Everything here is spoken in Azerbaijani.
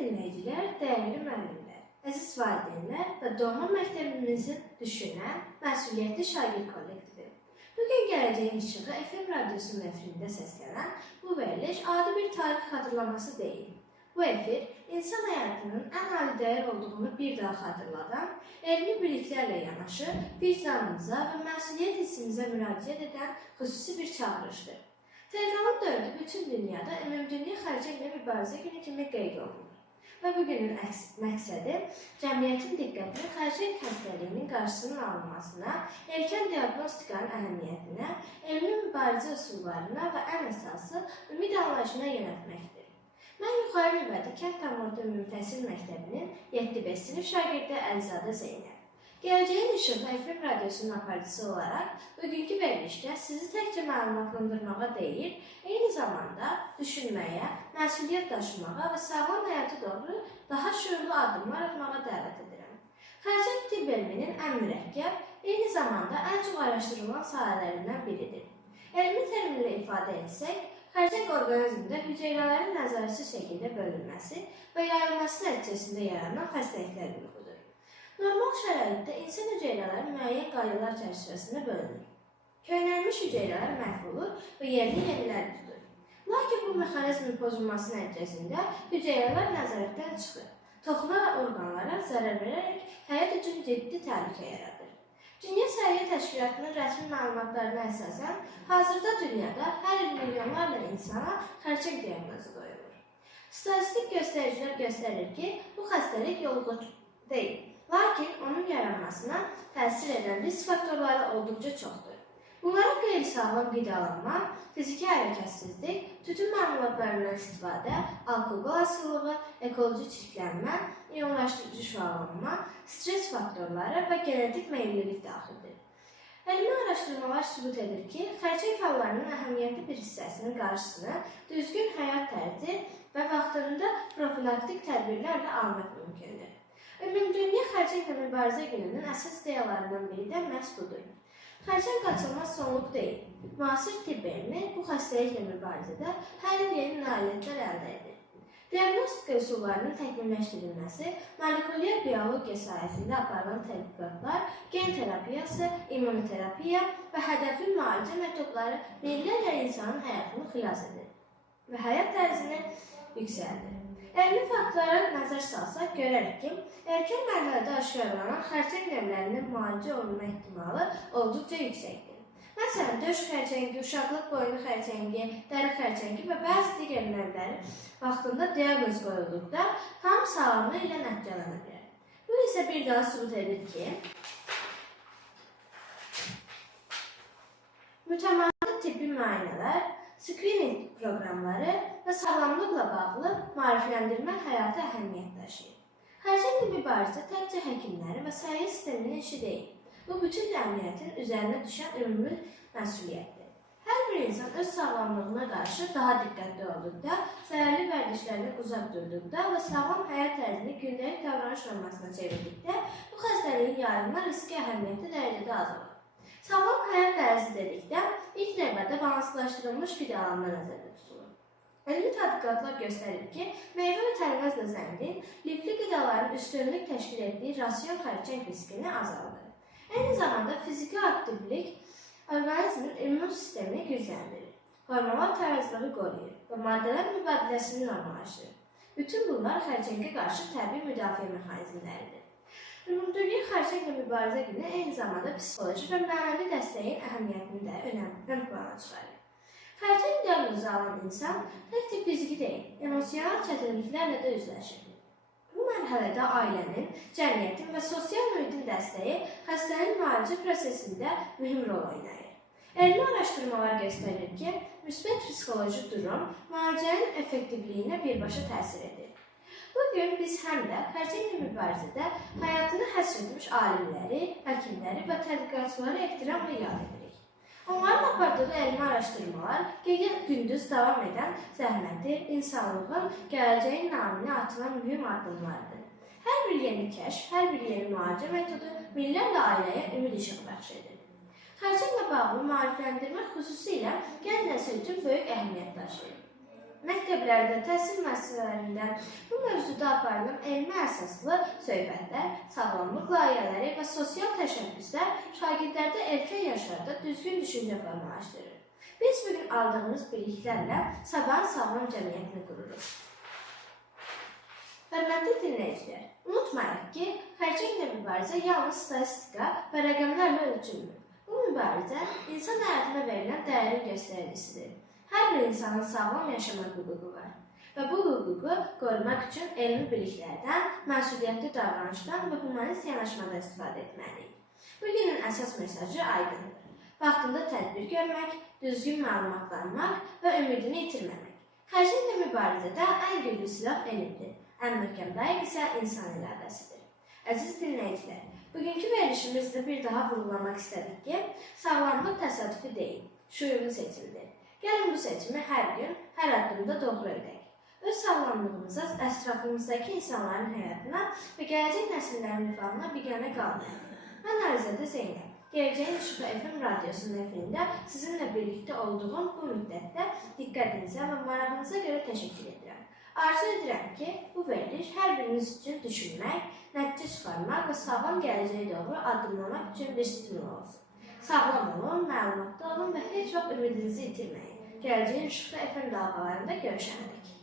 dinləyicilər, dəyərli müəllimlər, əziz valideynlər və doğma məktəbimizin düşünən, məsuliyyətli şagird kollektivi. Bugün Gələcəyin İşığı FM radyosunun efirində səslənən bu veriliş adi bir tarix xatırlaması deyil. Bu efir, insan həyatının ən ali dəyər olduğunu bir daha xatırladan, elmi biliklərlə yanaşı, vicdanımıza və məsuliyyət hissimizə müraciət edən xüsusi bir çağırışdır. Telefonun dördü bütün dünyada ümumdünya xərçənglə mübarizə günü kimi qeyd olunur. Və bugünün məqsədi cəmiyyətin diqqətini xərçəng xəstəliyinin qarşısının alınmasına, erkən diaqnostikanın əhəmiyyətinə, elmi mübarizə üsullarına və ən əsası ümid anlayışına yönəltməkdir. Mən yuxarı növbədə Kənd Tamorda Ümumi Təhsil Məktəbinin 7-5 sinif şagirdi Əlizadə Zeynəb. Gələcəyin İşığı FM radyosunun aparıcısı olaraq bugünkü verilişdə sizi təkcə məlumatlandırmağa deyil, eyni zamanda düşünməyə, məsuliyyət daşımağa və sağlam həyata doğru daha şüurlu addımlar atmağa dəvət edirəm. Xərçəng tibb elminin ən mürəkkəb, eyni zamanda ən çox araşdırılan sahələrindən biridir. Elmi terminlə ifadə etsək, xərçəng orqanizmdə hüceyrələrin nəzarətsiz şəkildə bölünməsi və yayılması nəticəsində yaranan xəstəliklər qrupudur. Normal şəraitdə insan hüceyrələri müəyyən qaydalar çərçivəsində bölünür. Köhnəlmiş hüceyrələr məhv olur və yerli yeniləri tutur. Lakin bu mexanizmin pozulması nəticəsində hüceyrələr nəzarətdən çıxır. Toxuma orqanlara zərər verərək həyat üçün ciddi təhlükə yaradır. Dünya Səhiyyə Təşkilatının rəsmi məlumatlarına əsasən, hazırda dünyada hər il milyonlarla insana xərçəng diaqnozu qoyulur. Statistik göstəricilər göstərir ki, bu xəstəlik yoluxucu deyil. Lakin onun yaranmasına təsir edən risk faktorları olduqca çoxdur. Bunlara qeyri-sağlam qidalanma, fiziki hərəkətsizlik, tütün məmulatlarından istifadə, alkoqol asılılığı, ekoloji çirklənmə, ionlaşdırıcı şüalanma, stres faktorları və genetik meyillilik daxildir. Elmi araşdırmalar sübut edir ki, xərçəng hallarının əhəmiyyətli bir hissəsinin qarşısını düzgün həyat tərzi və vaxtında profilaktik tədbirlərlə almaq mümkündür. Ümumdünya xərçənglə mübarizə gününün əsas ideyalarından biri də məhz budur. Xərçəng qaçılmaz sonluq deyil. Müasir tibb elmi bu xəstəliklə mübarizədə hər il yeni nailiyyətlər əldə edir. Diaqnostika üsullarının təkmilləşdirilməsi, molekulyar biologiya sahəsində aparılan tədqiqatlar, gen terapiyası, immunoterapiya və hədəfli müalicə metodları minlərlə insanın həyatını xilas edir və həyat tərzini yüksəldir. Elmi faktlara nəzər salsaq, görərik ki, erkən mərhələdə aşkarlanan xərçəng növlərinin müalicə olunma ehtimalı olduqca yüksəkdir. Məsələn, döş xərçəngi, uşaqlıq boynu xərçəngi, dəri xərçəngi və bəzi digər növləri vaxtında diaqnoz qoyulduqda tam sağlamlığı ilə nəticələnə bilər. Bu isə bir daha sübut edir ki, mütəmadi tibbi müayinələr, skrining proqramları və sağlamlıqla bağlı maarifləndirmə həyata əhəmiyyət daşıyır. Xərçənglə mübarizə təkcə həkimlərin və səhiyyə sisteminin işi deyil. Bu, bütün cəmiyyətin üzərinə düşən ümumi məsuliyyətdir. Hər bir insan öz sağlamlığına qarşı daha diqqətli olduqda, zərərli vərdişlərdən uzaq durduqda və sağlam həyat tərzini gündəlik davranış formasına çevirdikdə, bu xəstəliyin yayılma riski əhəmiyyətli dərəcədə azalır. Sağlam həyat tərzi dedikdə, ilk növbədə balanslaşdırılmış qidalanma nəzərdə tutulur. Elmi tədqiqatlar göstərir ki, meyvə və tərəvəzlə zəngin, lifli qidaların üstünlük təşkil etdiyi rasyon xərçəng riskini azaldır. Eyni zamanda fiziki aktivlik orqanizmin immun sistemini gücləndirir, hormonal tərəzliyi qoruyur və maddələr mübadiləsini normallaşdırır. Bütün bunlar xərçəngə qarşı təbii müdafiə mexanizmləridir. Ümumdünya xərçənglə mübarizə günü eyni zamanda psixoloji və mənəvi dəstəyin əhəmiyyətini də ön plana çıxarır. Xərçəng diaqnozu alan insan təkcə fiziki deyil, emosional çətinliklərlə də üzləşir. Bu mərhələdə ailənin, cəmiyyətin və sosial mühitin dəstəyi xəstənin müalicə prosesində mühüm rol oynayır. Elmi araşdırmalar göstərir ki, müsbət psixoloji durum müalicənin effektivliyinə birbaşa təsir edir. Bugün biz həm də xərçənglə mübarizədə həyatını həsr etmiş alimləri, həkimləri və tədqiqatçıları ehtiramla yad edirik. Onların apardığı elmi araşdırmalar gecə-gündüz davam edən zəhməti, insanlığın gələcəyin naminə atılan mühüm addımlardır. Hər bir yeni kəşf, hər bir yeni müalicə metodu minlərlə ailəyə ümid işığı bəxş edir. Xərçənglə bağlı maarifləndirmə xüsusilə gənc nəsil üçün böyük əhəmiyyət daşıyır. məktəblərdə, təhsil müəssisələrində bu mövzuda aparılan elmi əsaslı söhbətlər, sağlamlıq layihələri və sosial təşəbbüslər şagirdlərdə erkən yaşlarda düzgün düşüncə formalaşdırır. Biz bugün aldığımız biliklərlə sabahın sağlam cəmiyyətini qururuq. Hörmətli dinləyicilər, unutmayaq ki, xərçənglə mübarizə yalnız statistika və rəqəmlərlə ölçülmür. Bu mübarizə insan həyatına verilən dəyərin göstəricisidir. Hər bir insanın sağlam yaşamaq hüququ var və bu hüququ qorumaq üçün elmi biliklərdən, məsuliyyətli davranışdan və humanist yanaşmadan istifadə etməliyik. Bugünün əsas mesajı aydındır. Vaxtında tədbir görmək, düzgün məlumatlanmaq və ümidini itirməmək. Xərçənglə mübarizədə ən güclü silah elmdir. Ən möhkəm dayaq isə insan iradəsidir. Əziz dinləyicilər, bugünkü verilişimizdə bir daha vurğulamaq istədik ki, sağlamlıq təsadüfi deyil, şüurlu seçimdir. Gəlin bu seçimi hər gün, hər addımda doğru edək. Öz sağlamlığımıza, ətrafımızdakı insanların həyatına və gələcək nəsillərin rifahına biganə qalmayaq. Mən Ərizədə Zeynəb. Gələcəyin İşığı FM radyosunun efirində sizinlə birlikdə olduğum bu müddətdə diqqətinizə və marağınıza görə təşəkkür edirəm. Arzu edirəm ki, bu veriliş hər biriniz üçün düşünmək, nəticə çıxarmaq və sağlam gələcəyə doğru addımlamaq üçün bir stimul olsun. Sağlam olun, məlumatlı olun və heç vaxt ümidinizi itirməyin. Gələcəyin İşığı FM dalğalarında görüşənədək.